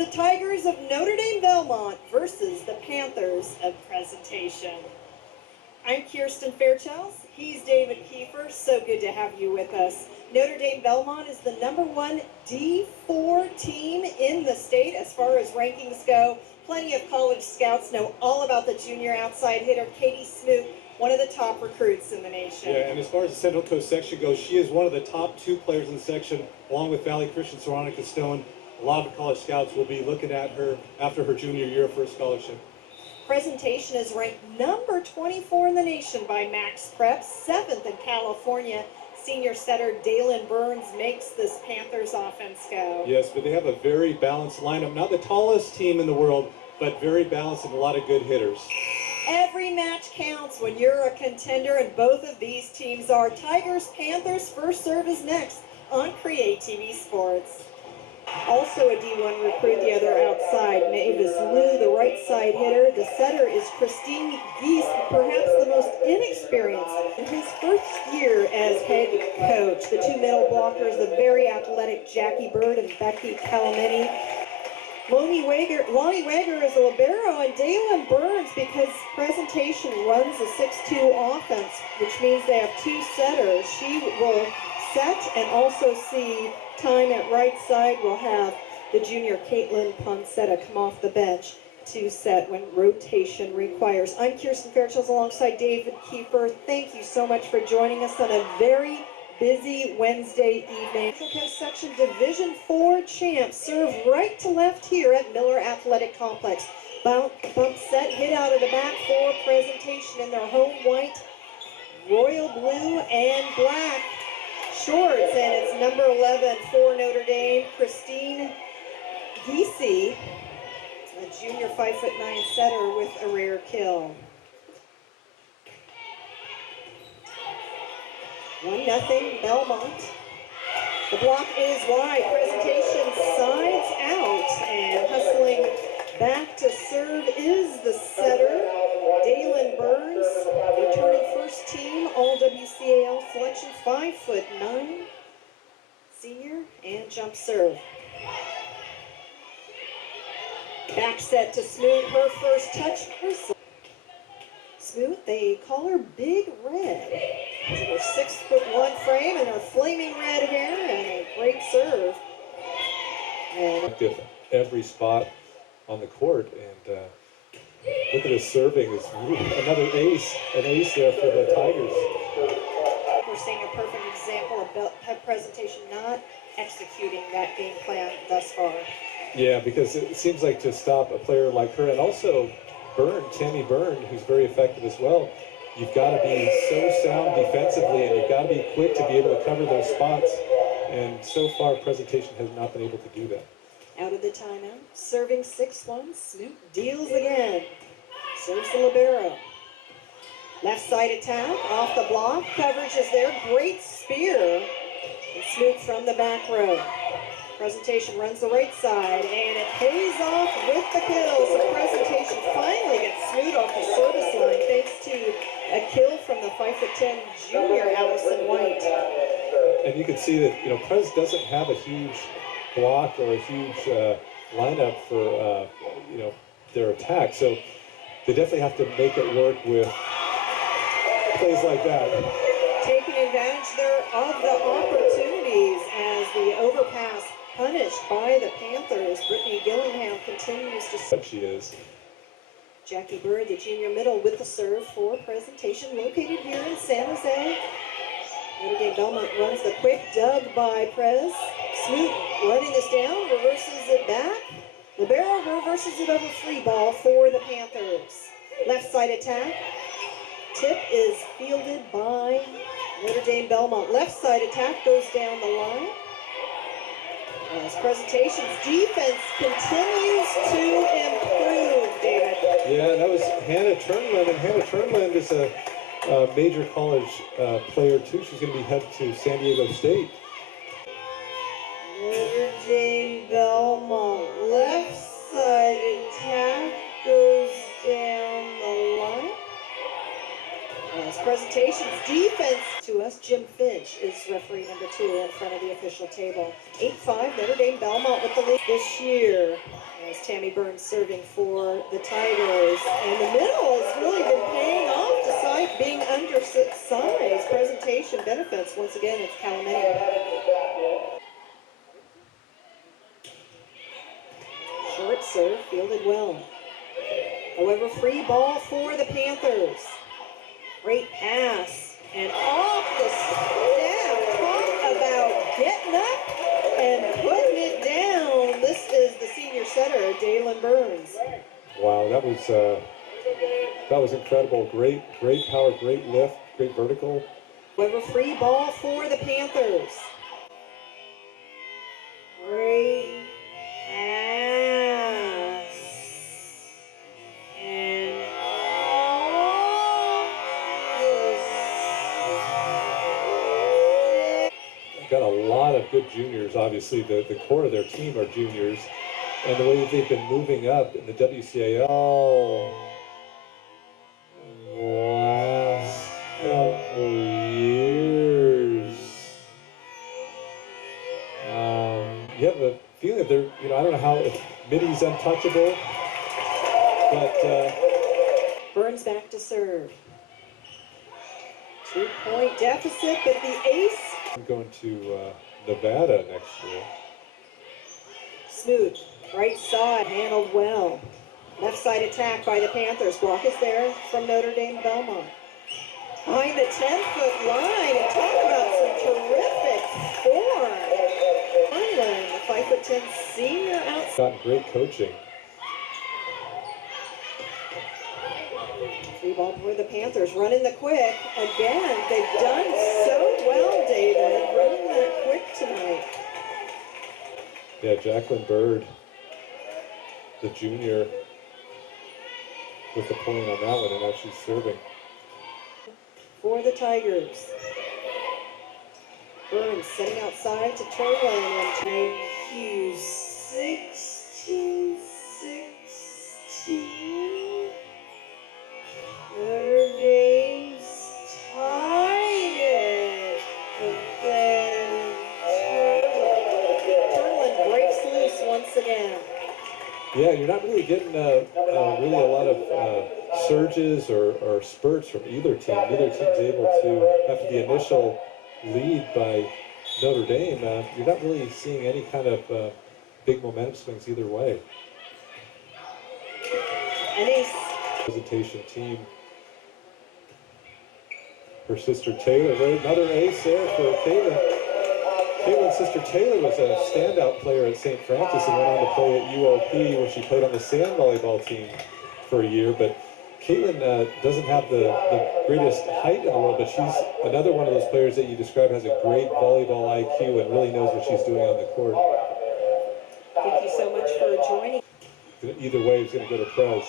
the Tigers of Notre Dame Belmont versus the Panthers of Presentation. I'm Kirsten Fairchild. He's David Kiefer. So good to have you with us. Notre Dame Belmont is the #1 D4 team in the state as far as rankings go. Plenty of college scouts know all about the junior outside hitter, Katie Smoot, one of the top recruits in the nation. Yeah, and as far as the Central Coast section goes, she is one of the top 2 players in the section, along with Valley Christian Veronica Stone. A lot of college scouts will be looking at her after her junior year for a scholarship. Presentation is ranked number 24 in the nation by Max Prep, 7th in California. Senior setter Dalyn Burns makes this Panthers offense go. Yes, but they have a very balanced lineup. Not the tallest team in the world, but very balanced and a lot of good hitters. Every match counts when you're a contender, and both of these teams are. Tigers, Panthers, first serve is next on Create TV Sports. Also a D1 recruit, the other outside, Mavis Liu, the right side hitter. The setter is Christine Geese, perhaps the most inexperienced in his first year as head coach. The 2 middle blockers, the very athletic Jackie Burd and Becky Calamini. Loni Weger is a libero, and Dalyn Burns, because Presentation runs a 6-2 offense, which means they have 2 setters. She will set and also see time at right side. We'll have the junior Kaitlyn Poncetta come off the bench to set when rotation requires. I'm Kirsten Fairchild alongside David Kiefer. Thank you so much for joining us on a very busy Wednesday evening. Central Coast Section Division 4 champs serve right to left here at Miller Athletic Complex. Bump set, hit out of the back for Presentation in their home white, royal blue, and black shorts, and it's number 11 for Notre Dame, Christine Geese, a junior 5'9" setter with a rare kill. 1-0 Belmont. The block is wide. Presentation sides out, and hustling back to serve is the setter, Dalyn Burns, returning first team All WCAL selection, 5'9", senior, and jump serve. Back set to Smoot, her first touch personal. Smoot, they call her Big Red. Her 6'1" frame and her flaming red hair, and a great serve. And every spot on the court, and look at his serving. It's another ace, an ace there for the Tigers. We're seeing a perfect example of Presentation not executing that game plan thus far. Yeah, because it seems like to stop a player like her, and also Tammy Burd, who's very effective as well, you've got to be so sound defensively, and you've got to be quick to be able to cover those spots. And so far, Presentation has not been able to do that. Out of the timeout, serving 6-1, Smoot deals again. Serves the libero. Left side attack, off the block, coverage is there, great spear. And Smoot from the back row. Presentation runs the right side, and it pays off with the kill. So Presentation finally gets Smoot off the service line thanks to a kill from the 5'10" junior Alison White. And you can see that, Prez doesn't have a huge block or a huge lineup for, their attack. So they definitely have to make it work with plays like that. Taking advantage there of the opportunities as the overpass punished by the Panthers. Brittany Gillingham continues to... She is. Jackie Burd, the junior middle, with the serve for Presentation, located here in San Jose. Notre Dame Belmont runs the quick dug by Prez. Smoot running this down, reverses it back. Libero reverses it over free ball for the Panthers. Left side attack. Tip is fielded by Notre Dame Belmont. Left side attack goes down the line. As Presentation's defense continues to improve, David. Yeah, that was Hannah Turnlund, and Hannah Turnlund is a major college player too. She's going to be headed to San Diego State. Notre Dame Belmont. Left side attack goes down the line. As Presentation's defense to us. West. Jim Finch is referee number 2 in front of the official table. 8-5, Notre Dame Belmont with the lead this year. As Tammy Burns serving for the Tigers. And the middle has really been paying off despite being undersized. Presentation benefits. Once again, it's Calamity. Short serve, fielded well. However, free ball for the Panthers. Great pass. And off the snap. Talk about getting up and putting it down. This is the senior setter, Dalyn Burns. Wow, that was incredible. Great power, great lift, great vertical. However, free ball for the Panthers. Great pass. And got a lot of good juniors. Obviously, the core of their team are juniors. And the way that they've been moving up in the WCAL. Oh, wow. Couple years. You have a feeling that they're, I don't know how, if Mitty's untouchable, but Burns back to serve. 2-point deficit, but the ace. I'm going to Nevada next year. Smooth, right side, handled well. Left side attack by the Panthers. Block is there from Notre Dame Belmont. Behind the 10-foot line, and talk about some terrific form. Turnlund, the 5'10" senior outside. Got great coaching. Free ball for the Panthers, running the quick. Again, they've done so well, David, running that quick tonight. Yeah, Jacqueline Burd, the junior, with the point on that one, and now she's serving. For the Tigers. Burns setting outside to Turnlund and IQ 16. Notre Dame's tied it. And then Turnlund breaks loose once again. Yeah, you're not really getting really a lot of surges or spurts from either team. Neither team's able to, after the initial lead by Notre Dame, you're not really seeing any kind of big momentum swings either way. An ace. Presentation team. Her sister Taylor, another ace there for Kaitlyn. Kaitlyn's sister Taylor was a standout player at St. Francis and went on to play at UOP where she played on the sand volleyball team for a year. But Kaitlyn doesn't have the greatest height in the world, but she's another one of those players that you describe has a great volleyball IQ and really knows what she's doing on the court. Thank you so much for joining. Either way, it's going to go to Prez.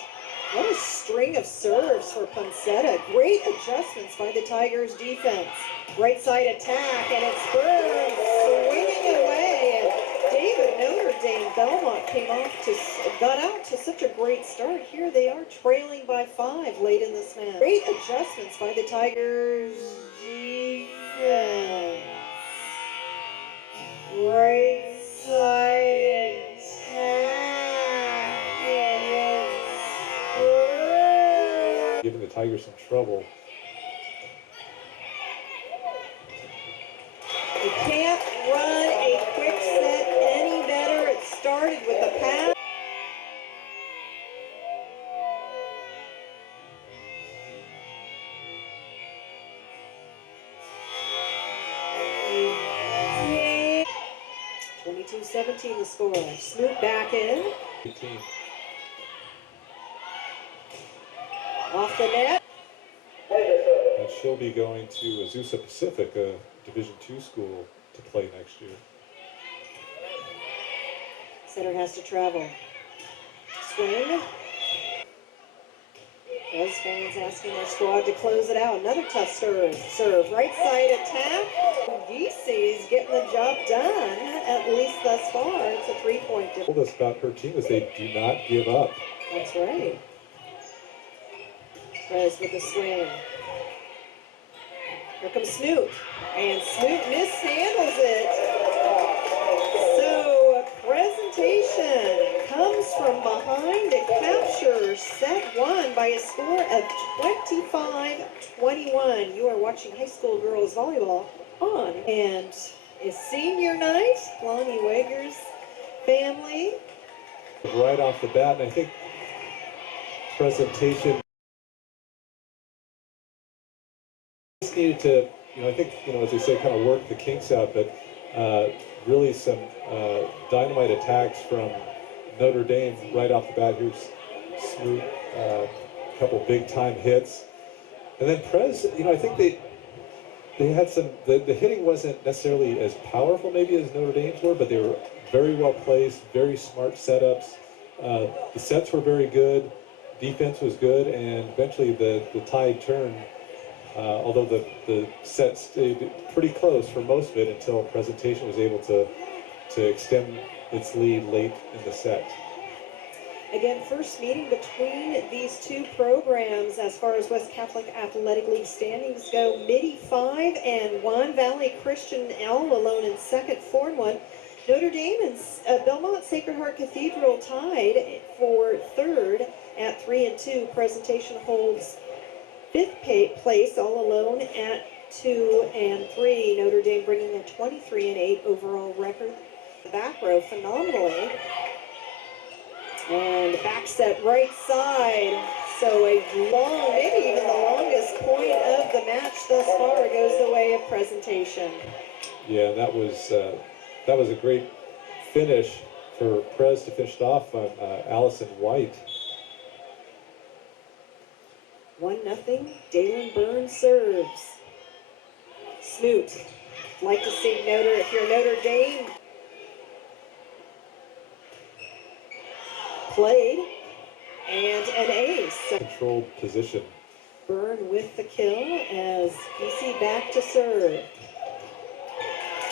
What a string of serves for Poncetta. Great adjustments by the Tigers defense. Right side attack, and it's Burd swinging away. And David, Notre Dame Belmont got out to such a great start. Here they are trailing by 5 late in this match. Great adjustments by the Tigers defense. Right side attack. Giving the Tigers some trouble. You can't run a quick set any better. It started with a pass. Yeah. 22-17 the score. Snoop back in. 18. Off the net. And she'll be going to Azusa Pacific, a Division II school, to play next year. Setter has to travel. Swing. Prez fans asking their squad to close it out. Another tough serve. Right side attack. DC's getting the job done, at least thus far. It's a 3-point difference. Told us about her team is they do not give up. That's right. Prez with the swing. Here comes Snoot. And Snoot mishandles it. So, presentation comes from behind to capture set one by a score of 25-21. You are watching high school girls volleyball on. And it's senior night, Loni Weger's family. Right off the bat, and I think presentation needed to, I think, as they say, kind of work the kinks out, but really some dynamite attacks from Notre Dame right off the bat. Here's Snoot, a couple big time hits. And then Prez, I think they had some, the hitting wasn't necessarily as powerful maybe as Notre Dame's were, but they were very well placed, very smart setups. The sets were very good, defense was good, and eventually the tide turned. Although the set stayed pretty close for most of it until presentation was able to extend its lead late in the set. Again, first meeting between these two programs as far as West Catholic Athletic League standings go. Midi 5-1, Valley Christian all alone in second, 4-1. Notre Dame and Belmont Sacred Heart Cathedral tied for third at 3-2. Presentation holds fifth place all alone at 2-3. Notre Dame bringing a 23-8 overall record. The back row phenomenally. And back set right side. So a long, maybe even the longest point of the match thus far goes the way of presentation. Yeah, that was a great finish for Prez to finish it off on Alison White. 1-0, Dalyn Burns serves. Snoot, like to see if you're Notre Dame. Played, and an ace. Controlled position. Burd with the kill as BC back to serve.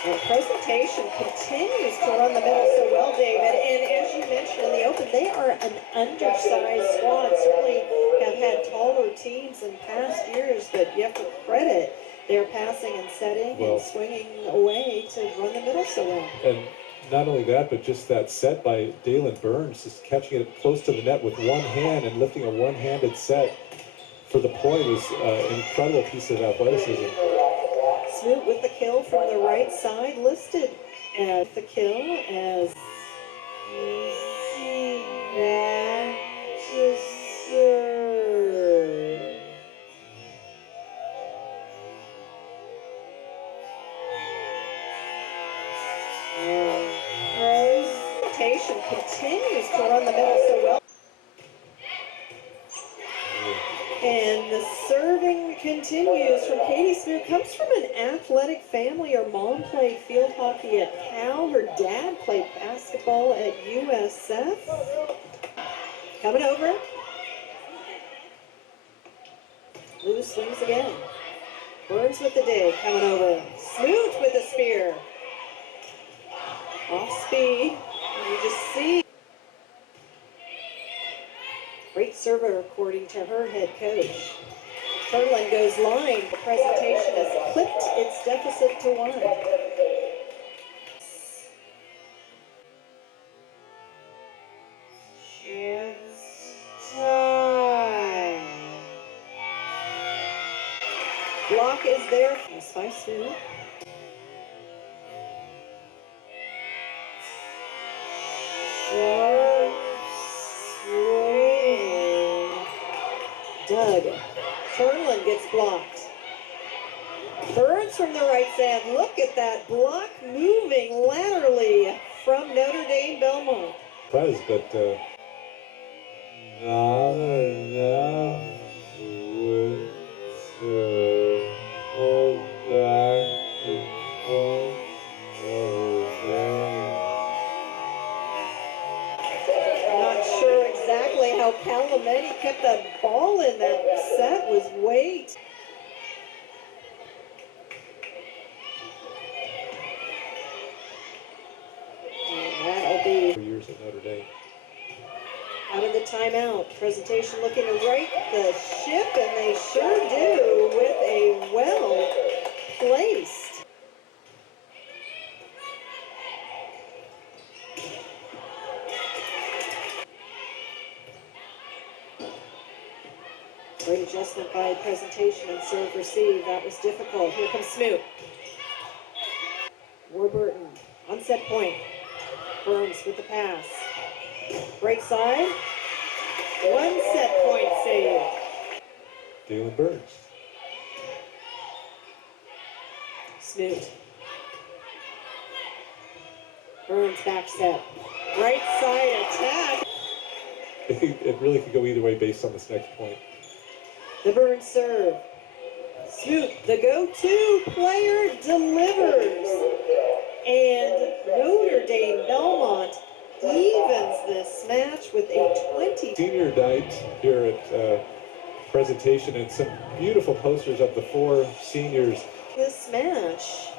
And presentation continues to run the middle so well, David. And as you mentioned in the open, they are an undersized squad. Certainly have had taller teams in past years, but you have to credit their passing and setting and swinging away to run the middle so well. And not only that, but just that set by Dalyn Burns, just catching it close to the net with one hand and lifting a one-handed set for the point was an incredible piece of athleticism. Snoot with the kill from the right side, listed at the kill as easy back to serve. Presentation continues to run the middle so well. And the serving continues from Katie Snoot. Comes from an athletic family. Her mom played field hockey at Cal. Her dad played basketball at USF. Coming over. Lou swings again. Burns with the dig. Coming over. Snoot with the spear. Off speed. And you just see. Great server according to her head coach. Turnlund goes line. The presentation has clipped its deficit to 1. Chance time. Block is there. That's by Snoot. Doug. Turnlund gets blocked. Burns from the right side. Look at that block moving laterally from Notre Dame Belmont. Prez, but not enough wood to hold back the point of Not sure exactly how Calamenti kept that ball in that set was weight. And that'll be for years at Notre Dame. out of the timeout. Presentation looking to right the ship, and they sure do with a well placed. Great adjustment by presentation and serve receive. That was difficult. Here comes Smoot. Warburton on set point. Burns with the pass. Right side. One set point save. Dalyn Burns. Smoot. Burns back set. Right side attack. It really could go either way based on this next point. The Burns serve. Smoot, the go-to player, delivers. And Notre Dame Belmont evens this match with a 20. Senior night here at presentation, and some beautiful posters of the 4 seniors. This match.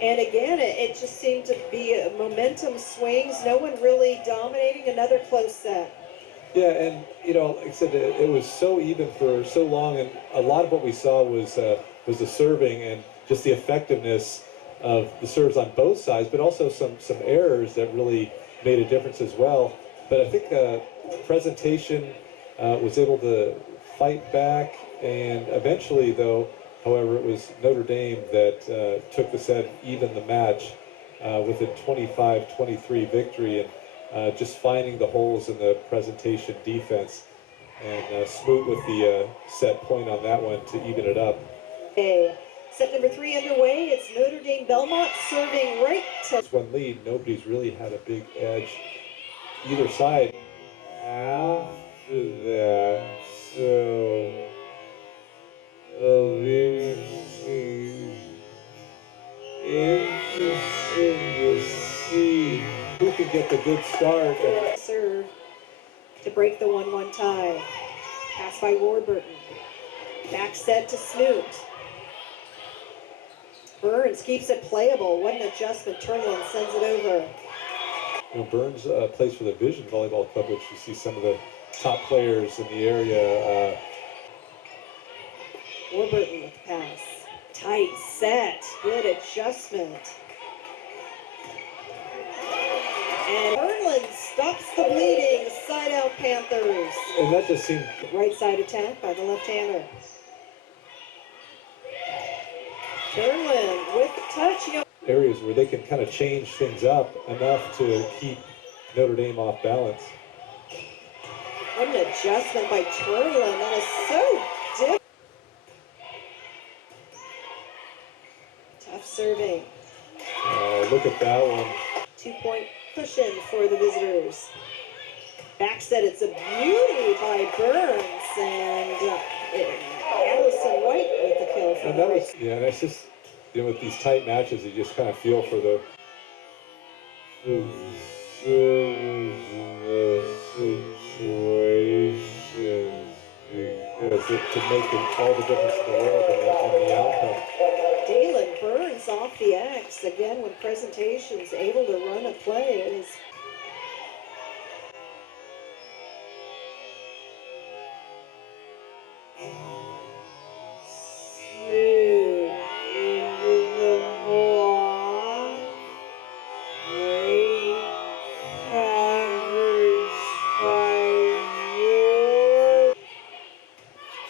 And again, it just seemed to be momentum swings. No one really dominating. Another close set. Yeah, and you know, like I said, it was so even for so long, and a lot of what we saw was the serving and just the effectiveness of the serves on both sides, but also some errors that really made a difference as well. But I think presentation was able to fight back, and eventually, though, however, it was Notre Dame that took the set, even the match, with a 25-23 victory, and just finding the holes in the presentation defense. And Smoot with the set point on that one to even it up. Okay, set number 3 underway. It's Notre Dame Belmont serving right to... It's one lead. Nobody's really had a big edge either side. After that, so interesting to see who can get the good start. Serve to break the 1-1 tie. Pass by Warburton. Back set to Smoot. Burns keeps it playable. What an adjustment. Turnlund sends it over. You know, Burns plays for the Vision Volleyball Club, which you see some of the top players in the area. Warburton with the pass. Tight set. Good adjustment. And Turnlund stops the bleeding. Side out Panthers. And that just seemed... Right side attack by the left-hander. Turnlund with the touch. You know, areas where they can kind of change things up enough to keep Notre Dame off balance. what an adjustment by Turnlund. That is so different. Tough serving. Look at that one. 2-point cushion for the visitors. Back set, it's a beauty by Burns, and Alison White with the kill. And that was, yeah, and it's just, you know, with these tight matches, you just kind of feel for the situations, because to make all the difference in the world in the outcome. Dalyn Burns off the X again when presentation's able to run a play. It is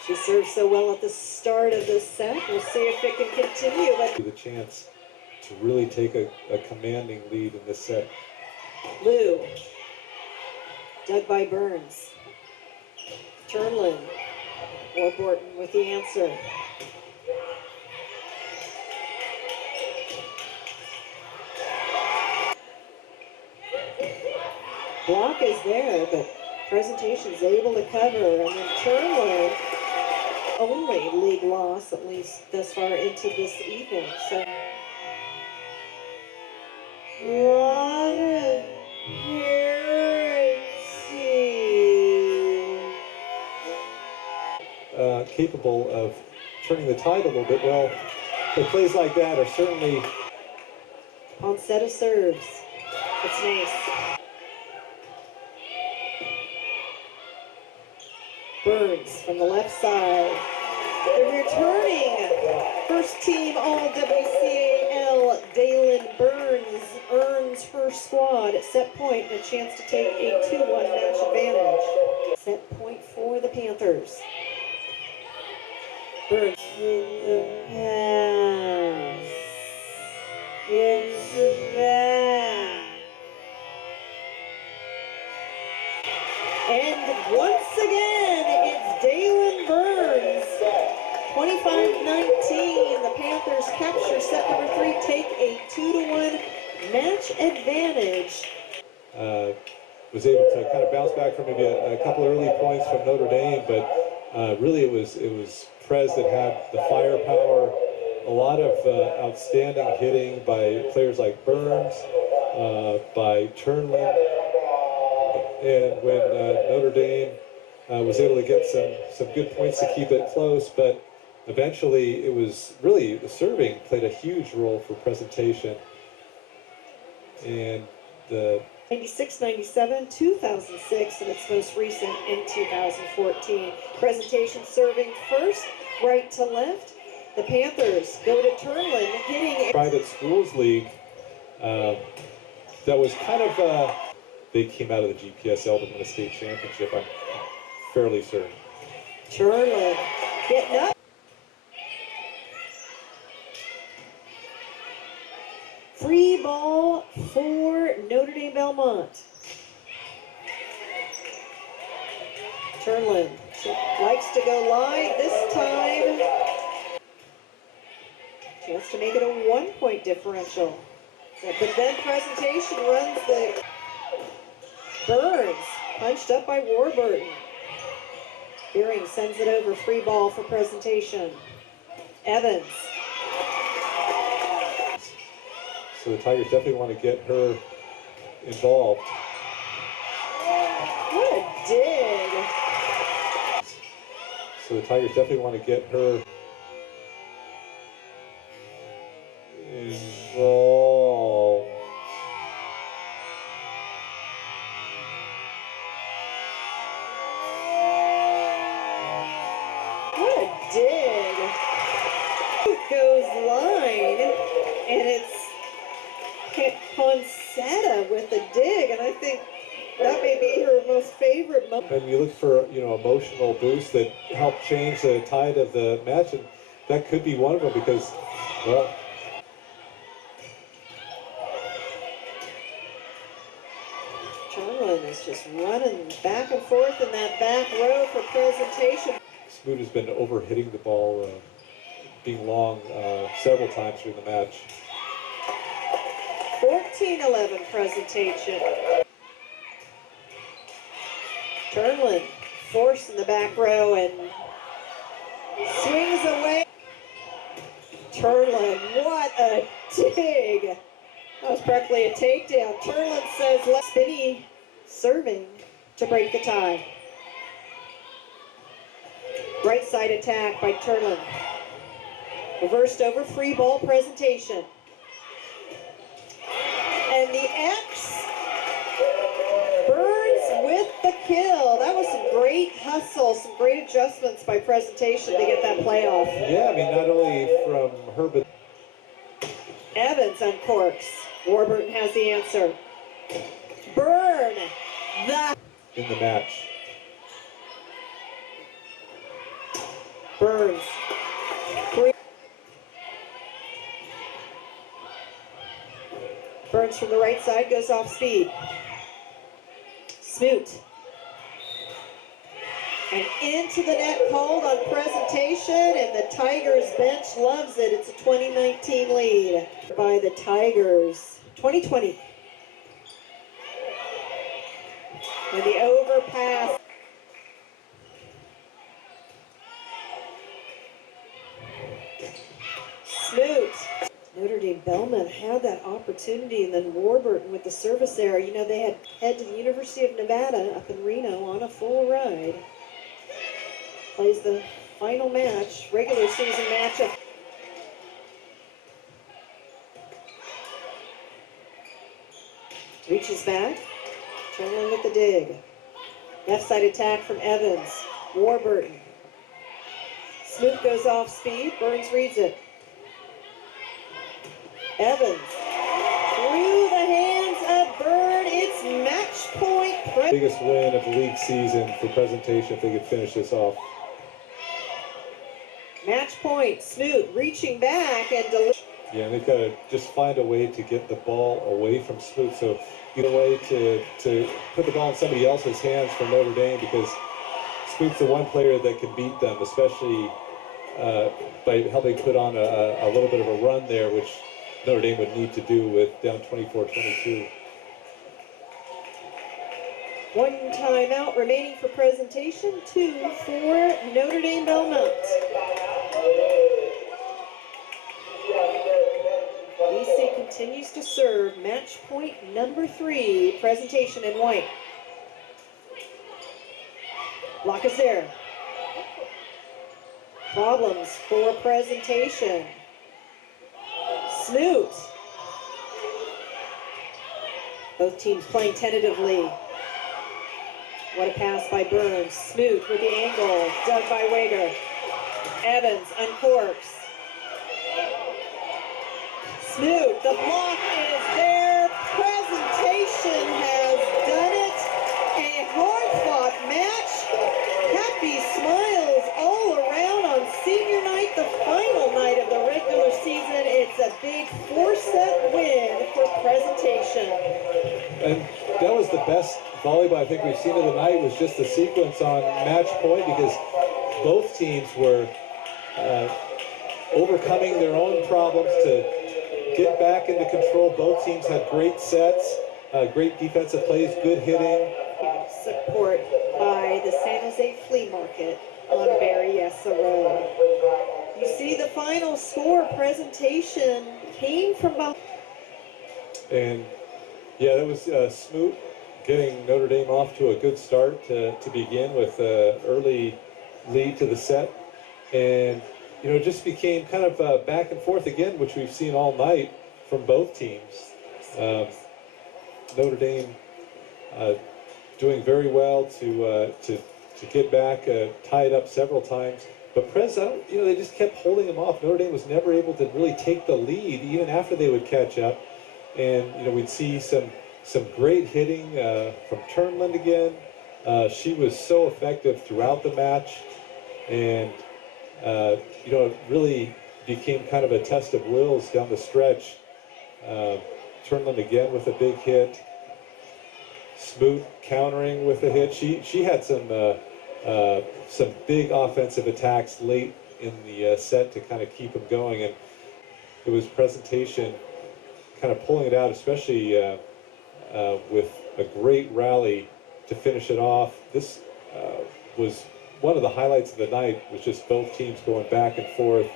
she served so well at the start of this set. We'll see if it can continue. But The chance to really take a commanding lead in this set. Lou, dug by Burns. Turnlund, Warburton with the answer. Block is there, but presentation's able to cover, and then Turnlund, only league loss, at least thus far into this evening. So, what a capable of turning the tide a little bit. Well, the plays like that are certainly... Poncetta serves. It's nice. Burns from the left side. The returning First team All-WCAL, Dalyn Burns earns her squad at set point and a chance to take a 2-1 match advantage. Set point for the Panthers. Burns in the pass. It's back. And once again, it's Dalyn Burns. 25-19, the Panthers capture set number 3, take a 2-1 match advantage. Was able to kind of bounce back from maybe a couple early points from Notre Dame, but really it was Prez that had the firepower. A lot of outstanding hitting by players like Burns, by Turnlund, and when Notre Dame was able to get some good points to keep it close, but eventually it was really the serving played a huge role for presentation. And the 96, 97, 2006, and its most recent in 2014. Presentation serving first, right to left. The Panthers go to Turnlund, hitting private schools league. That was kind of they came out of the GPSL to win a state championship, I'm fairly certain. Turnlund getting up. Free ball for Notre Dame Belmont. Turnlund likes to go live this time. Chance to make it a 1-point differential. But then presentation runs the Burns, punched up by Warburton. Beering sends it over, free ball for presentation. Evans. So the Tigers definitely want to get her involved. What a dig. So the Tigers definitely want to get her involved. What a dig. Goes line, and it's Poncetta with a dig, and I think that may be her most favorite moment. And you look for, emotional boosts that help change the tide of the match, and that could be one of them because, well, Turnlund is just running back and forth in that back row for presentation. Smoot has been over-hitting the ball, being long several times during the match. 14-11 presentation. Turnlund forced in the back row and swings away. Turnlund, what a dig. That was practically a takedown. Turnlund says left spinny serving to break the tie. Right side attack by Turnlund. Reversed over, free ball presentation. And the X, Burns with the kill. That was some great hustle, some great adjustments by presentation to get that playoff. Yeah, I mean, not only from her, but Evans uncorks. Warburton has the answer. Burn in the match. Burns. Burns from the right side goes off speed. Smoot. And into the net called on presentation, and the Tigers bench loves it. It's a 2019 lead by the Tigers. 2020. And the overpass. Smoot. Notre Dame Belmont had that opportunity, and then Warburton with the service error. They had head to the University of Nevada up in Reno on a full ride. Plays the final match, regular season matchup. Reaches back, Turnlund with the dig. Left side attack from Evans. Warburton. Smoot goes off speed. Burns reads it. Evans through the hands of Burd. It's match point. Biggest win of the league season for Presentation if they could finish this off. Match point. Smoot reaching back and Yeah, and they've got to just find a way to get the ball away from Smoot. So get a way to put the ball in somebody else's hands for Notre Dame, because Smoot's the one player that can beat them, especially by helping put on a little bit of a run there, which Notre Dame would need to do with down 24-22. One timeout remaining for Presentation, 2 for Notre Dame Belmont. BC continues to serve match point number 3, Presentation in white. Block is there. Problems for Presentation. Smoot. Both teams playing tentatively. What a pass by Burns. Smoot with the angle. Dug by Weger. Evans uncorks. Smoot, the block is there. Presentation has done it. A hard-fought match. Happy smiles all around on senior night, the final night of the regular season. It's a big 4-set win for Presentation. And that was the best volleyball I think we've seen of the night, was just the sequence on match point, because both teams were overcoming their own problems to get back into control. Both teams had great sets, great defensive plays, good hitting. Support by the San Jose Flea Market on Berryessa Road. You see the final score. Presentation came from behind. And yeah, that was Smoot getting Notre Dame off to a good start to begin with an early lead to the set. And, you know, it just became kind of back and forth again, which we've seen all night from both teams. Notre Dame doing very well to get back, tied up several times. But Prez, they just kept holding them off. Notre Dame was never able to really take the lead, even after they would catch up. And, you know, we'd see some great hitting from Turnlund again. She was so effective throughout the match. And, it really became kind of a test of wills down the stretch. Turnlund again with a big hit. Smoot countering with a hit. She had some big offensive attacks late in the set to kind of keep them going. And it was Presentation kind of pulling it out, especially with a great rally to finish it off. This was one of the highlights of the night, was just both teams going back and forth,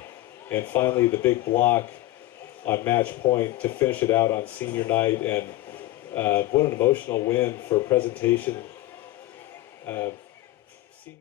and finally the big block on match point to finish it out on senior night. And what an emotional win for Presentation.